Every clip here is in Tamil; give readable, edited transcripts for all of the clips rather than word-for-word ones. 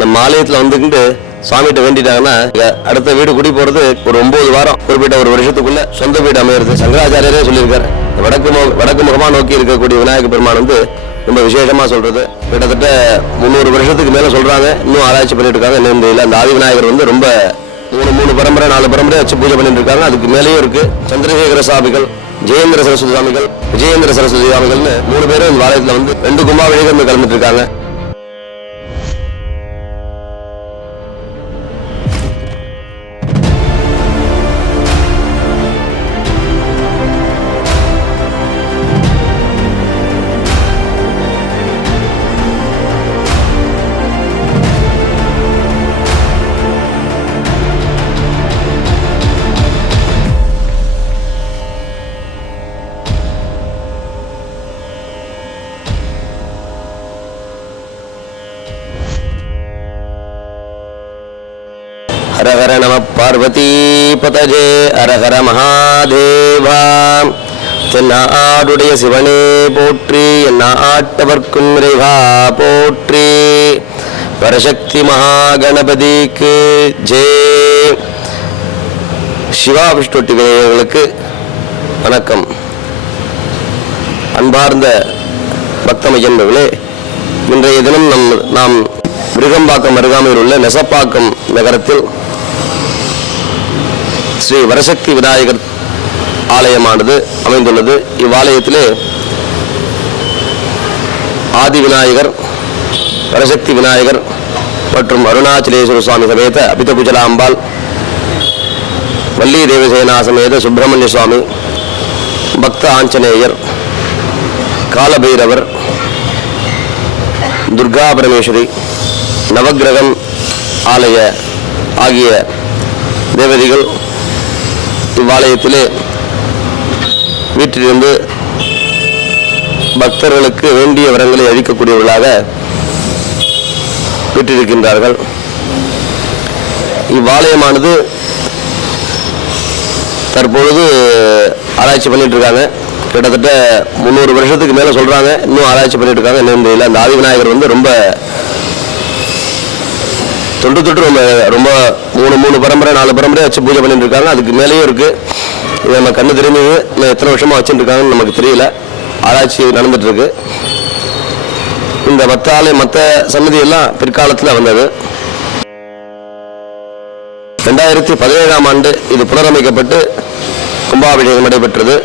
நம்ம ஆலயத்தில் வந்துக்கிட்டு சுவாமிகிட்ட வேண்டிட்டாங்கன்னா அடுத்த வீடு குடி போறது ஒரு 9 வாரம் குறிப்பிட்ட ஒரு வருஷத்துக்குள்ள சொந்த வீடு அமையிறது. சங்கராச்சாரியரே சொல்லியிருக்காரு. வடக்கு முகமா நோக்கி இருக்கக்கூடிய விநாயகர் பெருமான் ரொம்ப விசேஷமா சொல்றது. கிட்டத்தட்ட 300 வருஷத்துக்கு மேல சொல்றாங்க. இன்னும் ஆராய்ச்சி பண்ணிட்டு இருக்காங்க. இன்னும் தெரியல. அந்த ஆதி விநாயகர் ரொம்ப 3 பரம்பரை 4 பரம்பரை வச்சு பூஜை பண்ணிட்டு இருக்காங்க. அதுக்கு மேலேயும் இருக்கு சந்திரசேகர சுவாமிகள், ஜெயேந்திர சரஸ்வதி சுவாமிகள், விஜயேந்திர சரஸ்வதி சுவாமிகள்னு 3 பேரும் இந்த ஆலயத்துல 2 கும்பாபிஷேகம் கலந்துட்டு இருக்காங்க. ஹர ஹர நம பார்வதி பதஜே ஹர ஹர மகாதேவா. தென்னாடுடைய சிவனே போற்றி, எந்நாட்டவர்க்கும் இறைவா போற்றி. பரசக்தி மகாகணபதிக்கு ஜெய். சிவா விஷ்ணு டிவிகளுக்கு வணக்கம். அன்பார்ந்த பக்தமையன்பர்களே, இன்றைய தினம் நாம் விருகம்பாக்கம் அருகாமையில் உள்ள நெசப்பாக்கம் நகரத்தில் ஸ்ரீ வரசக்தி விநாயகர் ஆலயமானது அமைந்துள்ளது. இவ்வாலயத்திலே ஆதி விநாயகர், வரசக்தி விநாயகர் மற்றும் அருணாச்சலேஸ்வர சுவாமி சமேத அபிதபுஜலாம்பாள், வள்ளி தேவசேனா சமேத சுப்பிரமணிய சுவாமி, பக்த ஆஞ்சநேயர், காலபைரவர், துர்கா பரமேஸ்வரி, நவகிரகம் ஆலய ஆகிய தேவதைகள் இவ்வாலயத்திலே வீட்டிலிருந்து பக்தர்களுக்கு வேண்டிய வரங்களை அளிக்கக்கூடியவர்களாக வீட்டிருக்கின்றார்கள். இவ்வாலயமானது தற்பொழுது ஆராய்ச்சி பண்ணிட்டு இருக்காங்க. கிட்டத்தட்ட 300 வருஷத்துக்கு மேல சொல்றாங்க. இன்னும் ஆராய்ச்சி பண்ணிட்டு இருக்காங்க. இன்னும் தெரியல. அந்த ஆதி விநாயகர் ரொம்ப தொட்டு ரொம்ப 3 பரம்பரை 4 பரம்பரை வச்சு பூஜை பண்ணிட்டு இருக்காங்க. அதுக்கு மேலேயும் இருக்கு. இது நம்ம கண்ணு தெரிஞ்சது. இன்னும் எத்தனை வருஷமா வச்சுட்டு இருக்காங்கன்னு நமக்கு தெரியல. ஆராய்ச்சி நடந்துட்டு இருக்கு. இந்த மற்ற சன்னதி எல்லாம் பிற்காலத்தில் வந்தது. 2017ஆம் ஆண்டு இது புனரமைக்கப்பட்டு கும்பாபிஷேகம் நடைபெற்றது.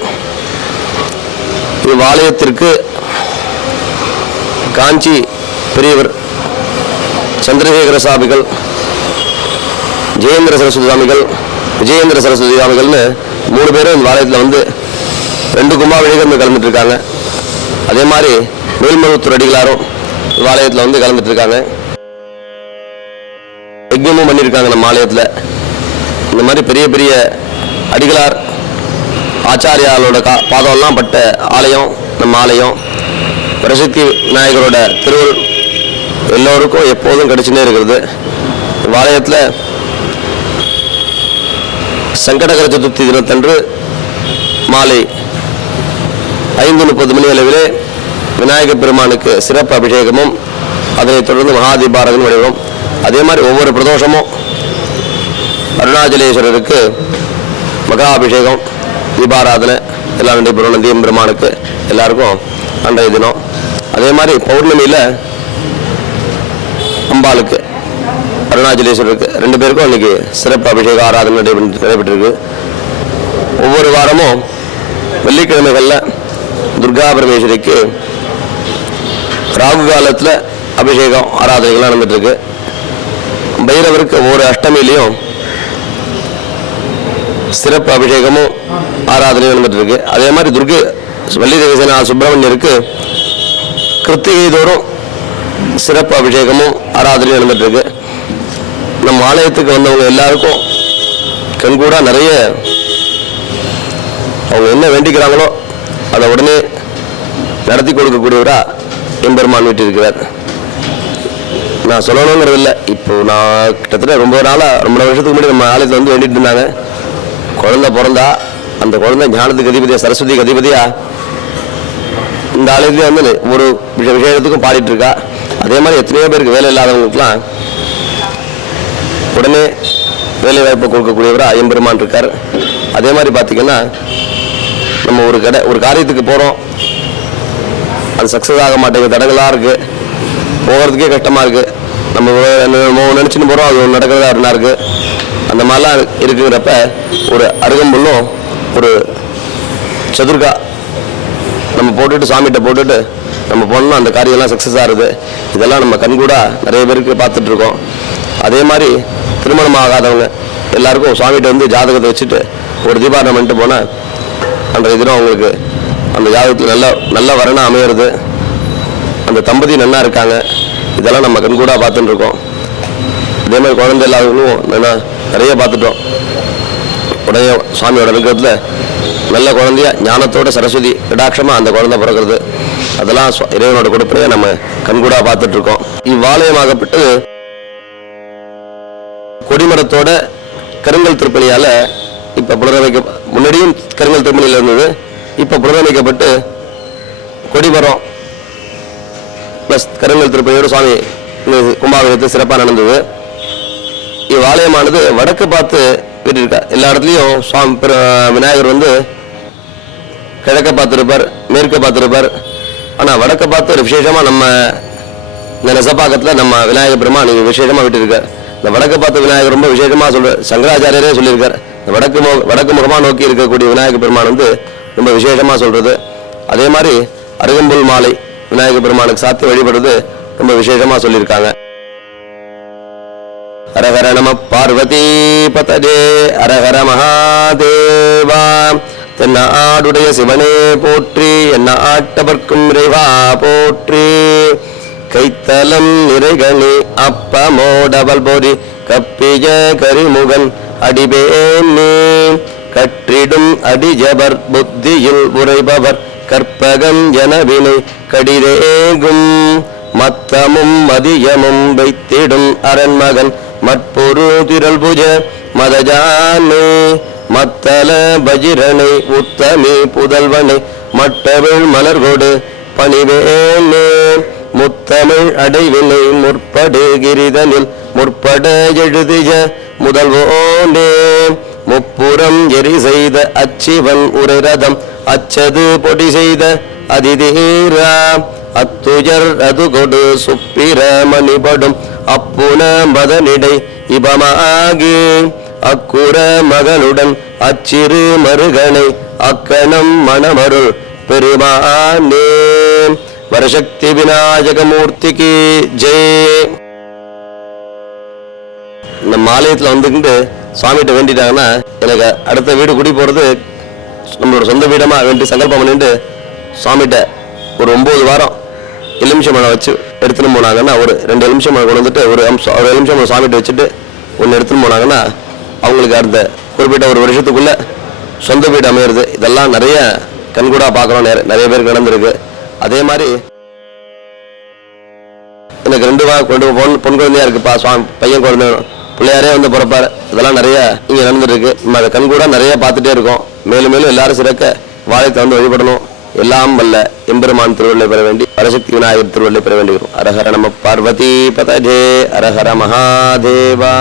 இவ்வாலயத்திற்கு காஞ்சி பெரியவர் சந்திரசேகர சுவாமிகள், ஜெயேந்திர சரஸ்வதி சுவாமிகள், விஜயேந்திர சரஸ்வதி சுவாமிகள்னு 3 பேரும் இந்த ஆலயத்தில் 2 கும்பாபிஷேகம் கலந்துட்டு இருக்காங்க. அதே மாதிரி மேல்மருவத்தூர் அடிகளாரும் ஆலயத்தில் கலந்துட்டு இருக்காங்க. யஜ்ஞமும் பண்ணியிருக்காங்க நம்ம ஆலயத்தில். இந்த மாதிரி பெரிய பெரிய அடிகளார் ஆச்சாரியாலோட பாதம்லாம் பட்ட ஆலயம் நம்ம ஆலயம். வரசக்தி விநாயகரோட திருவருள் எல்லோருக்கும் எப்போதும் கிடைச்சுட்டே இருக்கிறது. ஆலயத்தில் சங்கடகர சதுர்த்தி தினத்தன்று மாலை 5:30 மணி அளவிலே விநாயகர் பெருமானுக்கு சிறப்பு அபிஷேகமும் அதனைத் தொடர்ந்து மகாதீபாராதனை நடைபெறும். அதே மாதிரி ஒவ்வொரு பிரதோஷமும் அருணாச்சலேஸ்வரருக்கு மகா அபிஷேகம், தீபாராதனை எல்லாம் நடைபெறும். நந்தியம் பெருமானுக்கு எல்லாருக்கும் அன்றைய தினம். அதே மாதிரி பௌர்ணமியில் அம்பாளுக்கு, அருணாச்சலேஸ்வரருக்கு 2 பேருக்கும் இன்னைக்கு சிறப்பு அபிஷேக ஆராதனை நடைபெற்றிருக்கு. ஒவ்வொரு வாரமும் வெள்ளிக்கிழமைகளில் துர்கா பரமேஸ்வரிக்கு ராகு காலத்தில் அபிஷேகம் ஆராதனைகள்லாம் நடந்துட்டு இருக்கு. பைரவருக்கு ஒவ்வொரு அஷ்டமியிலையும் சிறப்பு அபிஷேகமும் ஆராதனையும் நடந்துட்டு இருக்கு. அதே மாதிரி வள்ளி தேவசேனா சுப்பிரமணியருக்கு கிருத்திகை தோறும் சிறப்பு அபிஷேகமும் ஆராதனையும் நடந்துட்டு இருக்கு. நம்ம ஆலயத்துக்கு வந்தவங்க எல்லாருக்கும் கண்கூடா நிறைய அவங்க என்ன வேண்டிக்கிறாங்களோ அதை உடனே நடத்தி கொடுக்கக்கூடியவரா எம்பெருமான் வீட்டு இருக்கிறார். நான் சொல்லணுங்கிறது இல்லை. இப்போ நான் கிட்டத்தட்ட ரொம்ப வருஷத்துக்கு முன்னாடி நம்ம ஆலயத்தில் வேண்டிட்டு இருந்தாங்க. குழந்தை பிறந்தா அந்த குழந்தை ஞானத்துக்கு அதிபதியா, சரஸ்வதிக்கு அதிபதியா இந்த ஆலயத்துலேயே ஒரு விஷயத்துக்கும் பாடிட்டு இருக்கா. அதே மாதிரி எத்தனையோ பேருக்கு வேலை இல்லாதவங்களுக்குலாம் உடனே வேலை வாய்ப்பை கொடுக்கக்கூடியவராக எம்பெருமான் இருக்கார். அதே மாதிரி பார்த்தீங்கன்னா நம்ம ஒரு காரியத்துக்கு போகிறோம், அது சக்ஸஸ் ஆக மாட்டேங்குது, தடங்களாக இருக்குது, போகிறதுக்கே கஷ்டமாக இருக்குது, நம்ம நினச்சின்னு போகிறோம், அது நடக்கிறதா இருந்தா இருக்குது, அந்த மாதிரிலாம் இருக்குங்கிறப்ப ஒரு அருகம்புல்லும் ஒரு சதுர்கா நம்ம போட்டுட்டு சாமிகிட்ட போட்டுட்டு நம்ம போனோம்னா அந்த காரியம்லாம் சக்ஸஸ் ஆகுது. இதெல்லாம் நம்ம கண்கூட நிறைய பேருக்கு பார்த்துட்ருக்கோம். அதே மாதிரி திருமணம் ஆகாதவங்க எல்லாருக்கும் சாமிகிட்ட வந்து ஜாதகத்தை வச்சுட்டு ஒரு தீபாரணம் பண்ணிட்டு போனால் அன்றைய தினம் அவங்களுக்கு அந்த ஜாதகத்தில் நல்ல வரணும் அமையிறது, அந்த தம்பதி நல்லா இருக்காங்க. இதெல்லாம் நம்ம கண்கூட பார்த்துட்டு இருக்கோம். இதே மாதிரி குழந்தை இல்லாதவங்களும் நிறைய பார்த்துட்டோம். உடனே சுவாமியோட இருக்கிறதுல நல்ல குழந்தைய ஞானத்தோட சரஸ்வதி கடாட்சமாக அந்த குழந்தை பிறக்கிறது, அதெல்லாம் இறைவனோட கொடுப்பையை நம்ம கண்கூடா பார்த்துட்டு இருக்கோம். இவ்வாலயமாகப்பட்டு கொடிமரத்தோட கருங்கல் திருப்பணியால இப்ப புனரமைக்க, முன்னாடியும் கருங்கல் திருப்பணியில் இருந்தது, இப்ப புனரமைக்கப்பட்டு கொடிமரம் பிளஸ் கருங்கல் திருப்பணியோட சுவாமி கும்பாபிஷேகத்தை சிறப்பாக நடந்தது. இவ்வாலயமானது வடக்கு பார்த்து வீட்டிருக்கா. எல்லா இடத்துலையும் சுவாமி விநாயகர் வந்து கிழக்க பார்த்துருப்பார், மேற்க பார்த்துருப்பார். ஆனால் வடக்க பார்த்து ஒரு விசேஷமாக நம்ம இந்த நெசப்பாக்கத்தில் நம்ம விநாயகர் பெருமான் நீங்கள் விசேஷமாக விட்டுருக்கார். இந்த வடக்கு பார்த்து விநாயகர் ரொம்ப விசேஷமாக சங்கராச்சாரியரே சொல்லியிருக்கார். இந்த வடக்கு முகமாக நோக்கி இருக்கக்கூடிய விநாயகர் பெருமான் வந்து ரொம்ப விசேஷமாக சொல்கிறது. அதே மாதிரி அருகம்புல் மாலை விநாயகர் பெருமானுக்கு சாத்தி வழிபடுறது ரொம்ப விசேஷமாக சொல்லியிருக்காங்க. அரஹர நம பார்வதி பதஜே அரஹர மகாதேவா. தென்னாடுடைய சிவனே போற்றி, என்ன ஆட்டவர்க்கும் இறைவா போற்றி. கைத்தலம் நிறைகனி அப்பமோடவல் பொறி கப்பிய கரிமுகன் அடிபேனே. கற்றிடும் அடிஜபர் புத்தியில் உரைபவர் கற்பகம் எனவினை கடிதேகும். மத்தமும் மதியமும் வைத்திடும் அரண்மகன் மற்பொரு திரள் புஜ மதஜானே. மத்தல பஜிரனை உத்தமி புதல்வனை மட்டவிழ் மலர்கொடு பணிவேனே. முத்தமிழ் அடைவினை முற்படு கிரிதனில் முற்பட எழுதிய முதல்வோனே. முப்புறம் எரி செய்த அச்சிவன் உரைரதம் அச்சது பொடி செய்த அதிதீரா. அத்துயர் அது கொடு சுப்பிர மணிபடும் அப்புன மதனிடை இபமாகி. அக்குற மகளுடன் அச்சிறு மருகனை அக்கணம் மணமருள் பெருமானே. வரசக்தி விநாயகமூர்த்திக்கு ஜெய். நம்ம ஆலயத்தில் வந்துக்கிட்டு சுவாமிகிட்ட வேண்டிட்டாங்கன்னா எனக்கு அடுத்த வீடு குடி போகிறது நம்மளோட சொந்த வீடமாக வேண்டி சங்கல்பம் பண்ணிட்டு சுவாமிகிட்ட ஒரு 9 வாரம் எலுமிச்சை மழை வச்சு எடுத்துன்னு போனாங்கன்னா, ஒரு 2 எலுமிச்சை மழை கொண்டு வந்துட்டு ஒரு எலுமிச்சை மழை சுவாமிகிட்ட வச்சுட்டு ஒன்று எடுத்துன்னு போனாங்கன்னா அவங்களுக்கு அந்த குறிப்பிட்ட ஒரு வருஷத்துக்குள்ள சொந்த வீடு அமையிறது. இதெல்லாம் நிறைய கண்கூடா பார்க்குறோம், நிறைய பேருக்கு நடந்திருக்கு. அதே மாதிரி எனக்கு 2 பொன் குழந்தையா இருக்குப்பா, பையன் குழந்தை பிள்ளையாரே வந்து பிறப்பாரு. இதெல்லாம் நிறைய இங்கே நடந்துருக்கு. நம்ம அதை கண்கூடா நிறைய பார்த்துட்டே இருக்கோம். மேலும் மேலும் எல்லாரும் சிறக்க வாழைத்தை வந்து வழிபடணும். எல்லாம் வல்ல எம்பெருமான் திருவள்ளை பெற வேண்டி வரசக்தி விநாயகர் திருவள்ளை பெற வேண்டுகிறோம். அரஹர நம பார்வதி பதஜே அரஹர மகாதேவா.